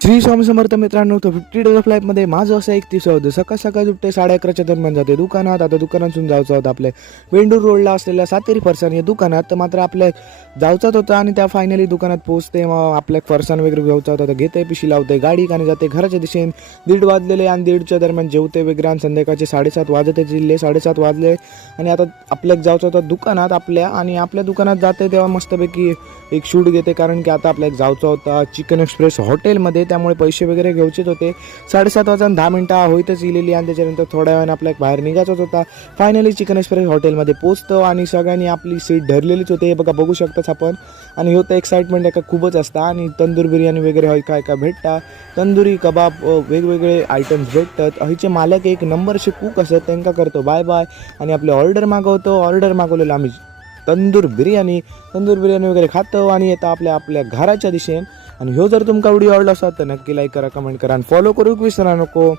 श्री स्वामी समर्थ मित्रांनो, तर 50 days of लाईफमध्ये माझं असं एक दिवस होतं. सकाळ सकाळी उठते 11:30च्या दरम्यान जाते दुकानात. आता दुकानातून जायचं होतं आपल्या वेंडूर रोडला असलेल्या सातेरी फरसाण या दुकानात. तर मात्र आपल्या जायचं होतं आणि त्या फायनली दुकानात पोहोचते. मग आपल्या फरसाण वगैरे घ्यायचा होता, तर घेते पिशी लावते गाडी आणि जाते घराच्या दिशेने. 1:30 वाजलेले आणि 1:30च्या दरम्यान जेवते वगैरे आणि संध्याकाळचे 7:30 वाजते, जिल्हे 7:30 वाजले. आणि आता आपल्याला जायचं होतं दुकानात आपल्या, आणि आपल्या दुकानात जाते तेव्हा मस्तपैकी एक शूट घेते, कारण की आता आपल्याला जायचं होता चिकन एक्सप्रेस हॉटेलमध्ये. त्यामुळे पैसे वगैरे घ्यायचेच होते. 7:30 वाजून 10 मिनटं होईतच इलेली आणि त्याच्यानंतर थोड्या वेळाने आपल्याला बाहेर निघायचंच होता. फायनली चिकन एक्सप्रेस हॉटेलमध्ये पोचतो आणि सगळ्यांनी आपली सीट धरलेलीच होते. हे बघा, बघू शकताच आपण. आणि होतं एक्साइटमेंट एका खूपच असतं. आणि तंदूर बिर्याणी वगैरे काय काय भेटतात, तंदुरी कबाब, वेगवेगळे आयटम्स भेटतात. ह्याचे मालक एक नंबरचे कुक असतात, त्यांना करतो बाय बाय आणि आपले ऑर्डर मागवतो. ऑर्डर मागवलेलं आम्ही तंदूर बिर्याणी वगैरे खातो आणि येतं आपल्या घराच्या दिशेने. आणि ह्यो जर तुमका व्हिडिओ आवडला असेल तर नक्की लाईक करा, कमेंट करा आणि फॉलो करू विसरा नको.